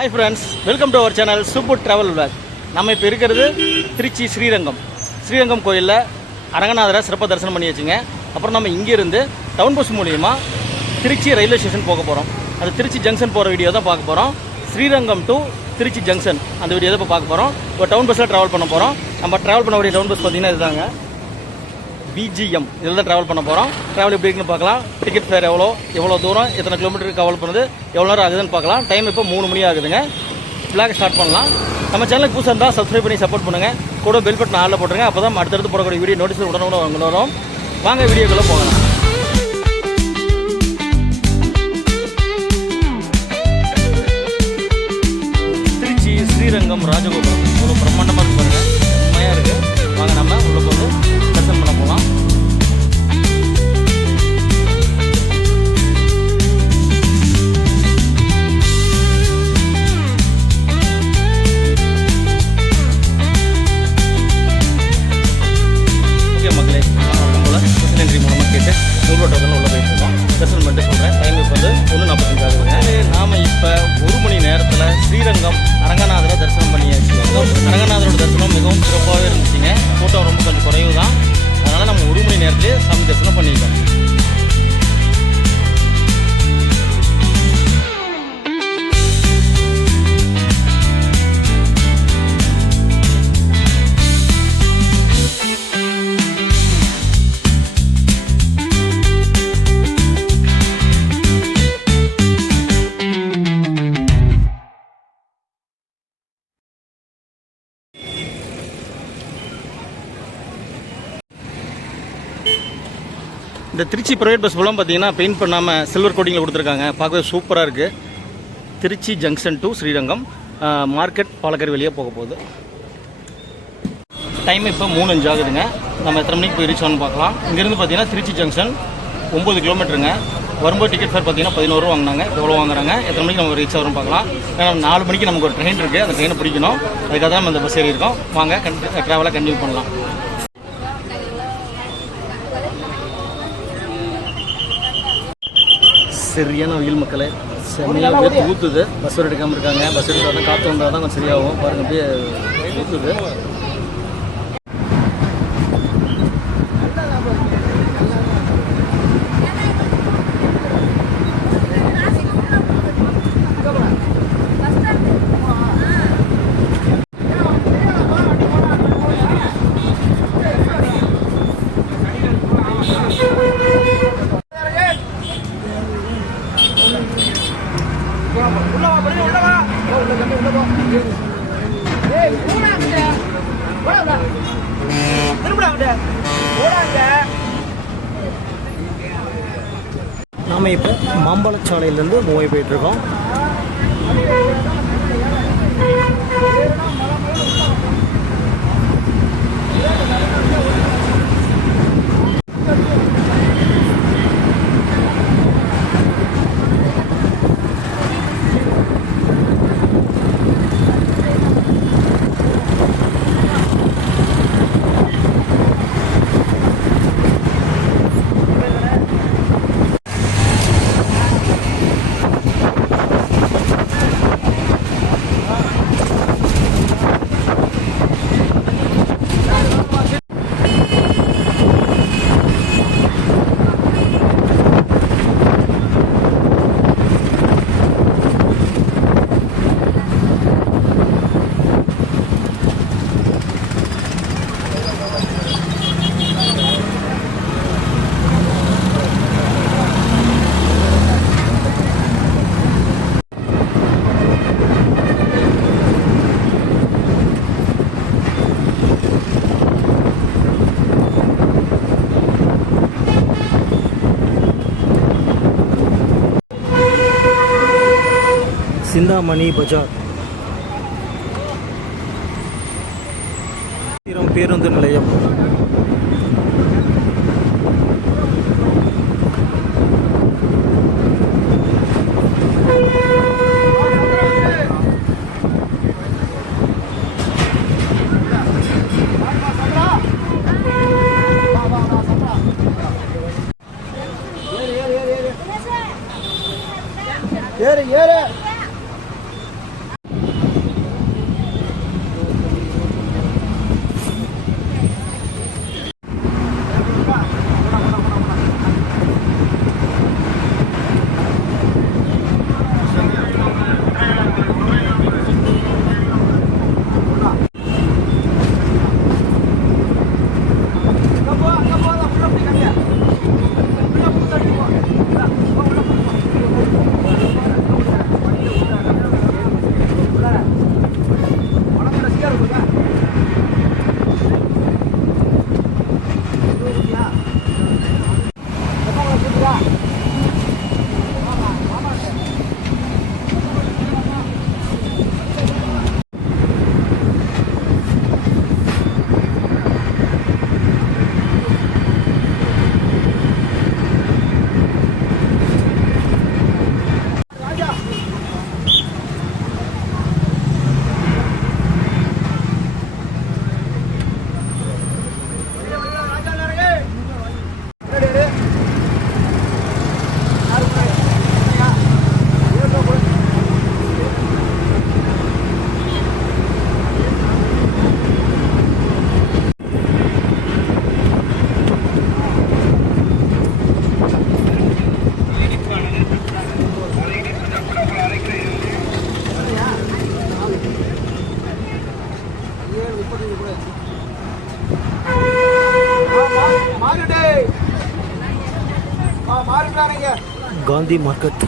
Hi friends welcome to our channel super travel vlog நம்ம இப்போ இருக்கிறது திருச்சி ஸ்ரீரங்கம். ஸ்ரீரங்கம் கோயிலில் அரங்கநாதரை சிறப்பாக தரிசனம் பண்ணி வச்சுங்க. அப்புறம் நம்ம இங்கேருந்து டவுன் பஸ் மூலியமாக திருச்சி ரயில்வே ஸ்டேஷன் போக போகிறோம் அது திருச்சி ஜங்ஷன் போகிற வீடியோ தான் பார்க்க போகிறோம் ஸ்ரீரங்கம் டு திருச்சி ஜங்ஷன் அந்த வீடியோ தான் இப்போ பார்க்க போகிறோம் இப்போ டவுன் பஸ்ஸில் ட்ராவல் பண்ண போகிறோம் நம்ம ட்ராவல் பண்ண வேண்டிய டவுன் பஸ் பார்த்தீங்கன்னா இதுதாங்க. பிஜிஎம் இதில் தான் ட்ராவல் பண்ண போகிறோம் ட்ராவல் எப்படி இருக்குன்னு பார்க்கலாம். டிக்கெட் ஃபேர் எவ்வளோ? எவ்வளோ தூரம்? எத்தனை கிலோமீட்டருக்கு கவல் பண்ணுது? எவ்வளோ நேரம் ஆகுதுன்னு பார்க்கலாம். டைம் இப்போ மூணு மணி ஆகுதுங்க. விளாக் ஸ்டார்ட் பண்ணலாம். நம்ம சேனலுக்கு புதுசாக இருந்தால் சப்ஸ்கிரைப் பண்ணி சப்போர்ட் பண்ணுங்கள் கூட பெல் பட்டன் ஆளில் போட்டுருங்க. அப்போ தான் அடுத்தடுத்து போடக்கூடிய வீடியோ நோட்டீஸ் உடனே உடனே வரும். வாங்க வீடியோக்குள்ளே போகலாம். திருச்சி ஸ்ரீரங்கம் ராஜகோபுரம். ஒரு பிரம்மாண்டமாக இருக்கு பாருங்க. செம்மையாக இருக்குது வாங்க நம்ம உள்ள வந்து கூட்டம் ரொம்ப கொஞ்சம் குறைவு தான் அதனால் நம்ம ஒரு மணி நேரத்திலே சாமி தரிசனம் பண்ணிட்டோம் இந்த திருச்சி ப்ரைவேட் பஸ் மூலம் பார்த்தீங்கன்னா பெயிண்ட் பண்ணாமல் சில்வர் கோட்டிங்கில் கொடுத்துருக்காங்க. பார்க்கவே சூப்பராக இருக்குது Tiruchi junction to Srirangam market Palakkarai வெளியே போக போகுது. டைம் இப்போ மூணு அஞ்சு ஆகுதுங்க. நம்ம எத்தனை மணிக்கு போய் ரீச் ஆகணும்னு பார்க்கலாம். இங்கேருந்து பார்த்தீங்கன்னா திருச்சி ஜங்ஷன் ஒம்பது கிலோமீட்டருங்க வரும்போது டிக்கெட் ஃபேர் பார்த்தீங்கன்னா பதினோரு வாங்கினாங்க. எவ்வளோ வாங்குறாங்க? எத்தனை மணிக்கு நம்ம ரீச் ஆகிறோம் பார்க்கலாம். ஏன்னா நாலு மணிக்கு நமக்கு ஒரு ட்ரெயின் இருக்குது அந்த ட்ரெயினை பிடிக்கணும். அதுக்காக தான் நம்ம இந்த பஸ் ஏறி இருக்கோம் வாங்க கன் ட்ராவலாக கண்டினியூ பண்ணலாம். சரியான வெயில் மக்களே. செம்மையாக ஊற்றுது பஸ் எடுக்காமல் இருக்காங்க. பஸ் எடுத்தால் தான் காற்று வந்தால் தான் கொஞ்சம் சரியாகும். பாருங்க அப்படியே ஊற்றுது நாம் இப்போ மாம்பழச்சாலையிலேருந்து மூவை போயிட்டுருக்கோம் சிந்தாமணி பஜார். பேருந்து நிலையம். गांधी मार्केट।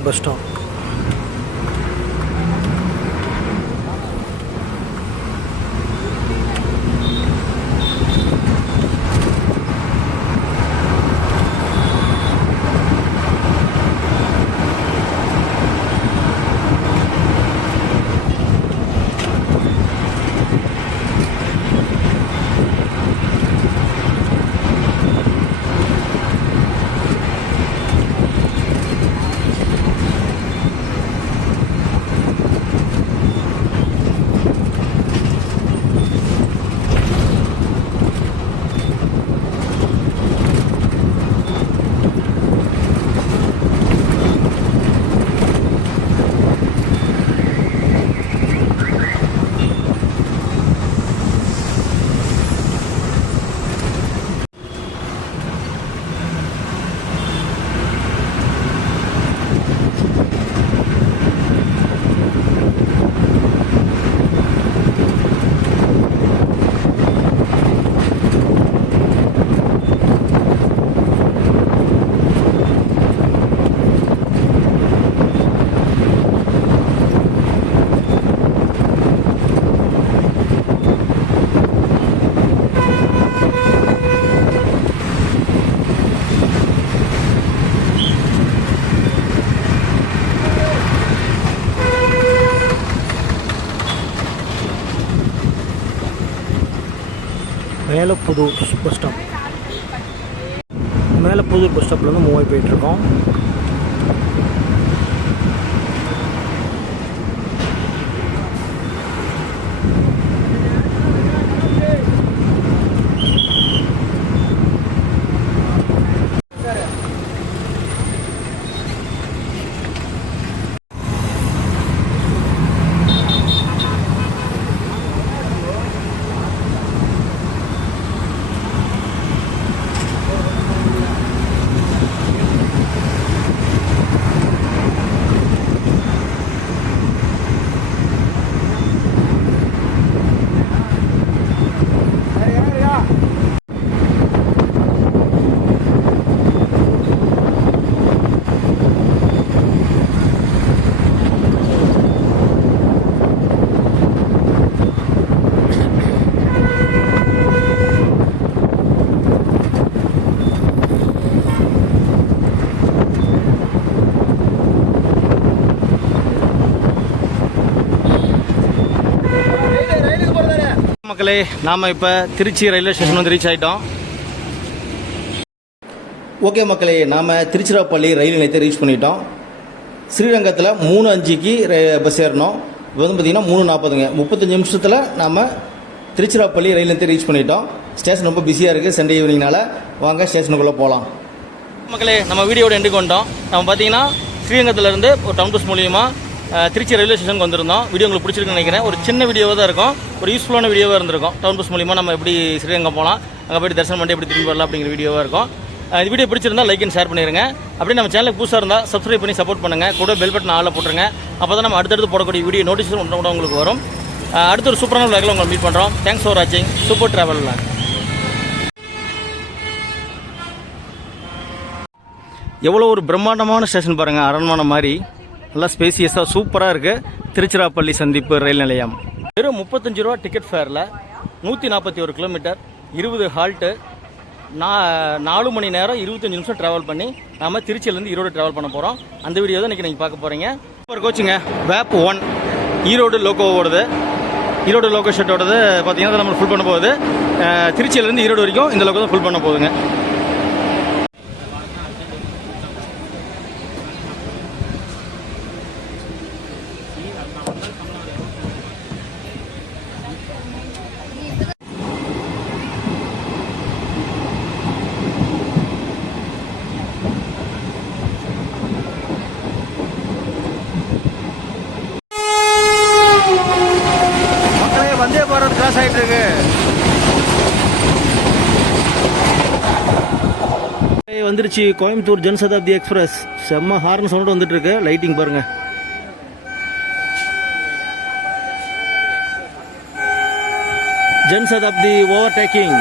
கரை bus stop Melapudur bus stop Melapudur bus ஸ்டாப்லேருந்து மூவாய் போயிட்டுருக்கோம் மக்களே நாம் இப்போ திருச்சி ரயில்வே ஸ்டேஷன் வந்து ரீச் ஆகிட்டோம் ஓகே மக்களே நாம் திருச்சிராப்பள்ளி ரயில் நிலையத்தை ரீச் பண்ணிட்டோம். ஸ்ரீரங்கத்தில் மூணு அஞ்சுக்கு பஸ் ஏறணும். இப்போ வந்து பார்த்திங்கன்னா மூணு நாற்பதுங்க முப்பத்தஞ்சு நிமிஷத்தில் நாம் திருச்சிராப்பள்ளி ரயில் நிலையத்தை ரீச் பண்ணிட்டோம். ஸ்டேஷன் ரொம்ப பிஸியாக இருக்குது சண்டே ஈவினிங்னால வாங்க ஸ்டேஷனுக்குள்ளே போகலாம் மக்களே நம்ம வீடியோட எண்டுக்கு வந்துட்டோம். நம்ம பார்த்தீங்கன்னா ஸ்ரீரங்கத்துலேருந்து ஒரு டவுன் பஸ் மூலியமாக திருச்சி ரயில்வே ஸ்டேஷனுக்கு வந்திருந்தோம். வீடியோ உங்களுக்கு பிடிச்சிருக்குன்னு நினைக்கிறேன். ஒரு சின்ன வீடியோவாக தான் இருக்கும். ஒரு யூஸ்ஃபுல்லான வீடியோவாக இருந்திருக்கும். டவுன் பஸ் மூலிமா நம்ம எப்படி ஸ்ரீரங்கம் போகலாம் அங்கே போய்ட்டு தரிசனம் பண்ணி எப்படி திரும்பி வரலாம் அப்படிங்கிற வீடியோவாக இருக்கும். இந்த வீடியோ பிடிச்சிருந்தா லைக் அண்ட் ஷேர் பண்ணிடுங்க அப்படியே நம்ம சேனலுக்கு புதுசாக இருந்தால் சப்ஸ்கிரைப் பண்ணி சப்போர்ட் பண்ணுங்கள் கூட பெல் பட்டன் ஆளில் போட்டுருங்க. அப்போ தான் நம்ம அடுத்தடுத்து போடக்கூடிய வீடியோ நோட்டிஃபிகேஷன் கூட உங்களுக்கு வரும். அடுத்த ஒரு சூப்பரான விளாகில் உங்களை மீட் பண்ணுறோம் தேங்க்ஸ் ஃபார் வாட்சிங் சூப்பர் ட்ராவல் விளாக் எவ்வளோ ஒரு பிரம்மாண்டமான ஸ்டேஷன் பாருங்கள் அரண்மனை மாதிரி. நல்லா ஸ்பேசியஸாக சூப்பராக இருக்குது திருச்சிராப்பள்ளி சந்திப்பு ரயில் நிலையம். வெறும் முப்பத்தஞ்சு ரூபா டிக்கெட் ஃபேரில் நூற்றி நாற்பத்தி ஒரு கிலோமீட்டர் இருபது ஹால்ட்டு நா நாலு மணி நேரம் இருபத்தஞ்சு நிமிஷம் ட்ராவல் பண்ணி நம்ம திருச்சியிலேருந்து ஈரோடு ட்ராவல் பண்ண போகிறோம் அந்த வீடியோ தான் இன்றைக்கி நீங்கள் பார்க்க போகிறீங்க ஒரு கோச்சுங்க வேப் ஒன் ஈரோடு லோக்கோவோடது ஈரோடு லோகோ ஷர்ட்டோடது பார்த்தீங்கன்னா நம்ம ஃபுல் பண்ண போகுது. திருச்சியிலேருந்து ஈரோடு வரைக்கும் இந்த லோகோ தான் ஃபுல் பண்ண போகுதுங்க. வந்துருச்சு கோயம்புத்தூர் ஜன்சதாப்தி எக்ஸ்பிரஸ். செம்ம ஹார்ன் சவுண்ட் வந்துட்டு இருக்கு லைட்டிங் பாருங்க ஜன்சதாப்தி ஓவர்டேக்கிங்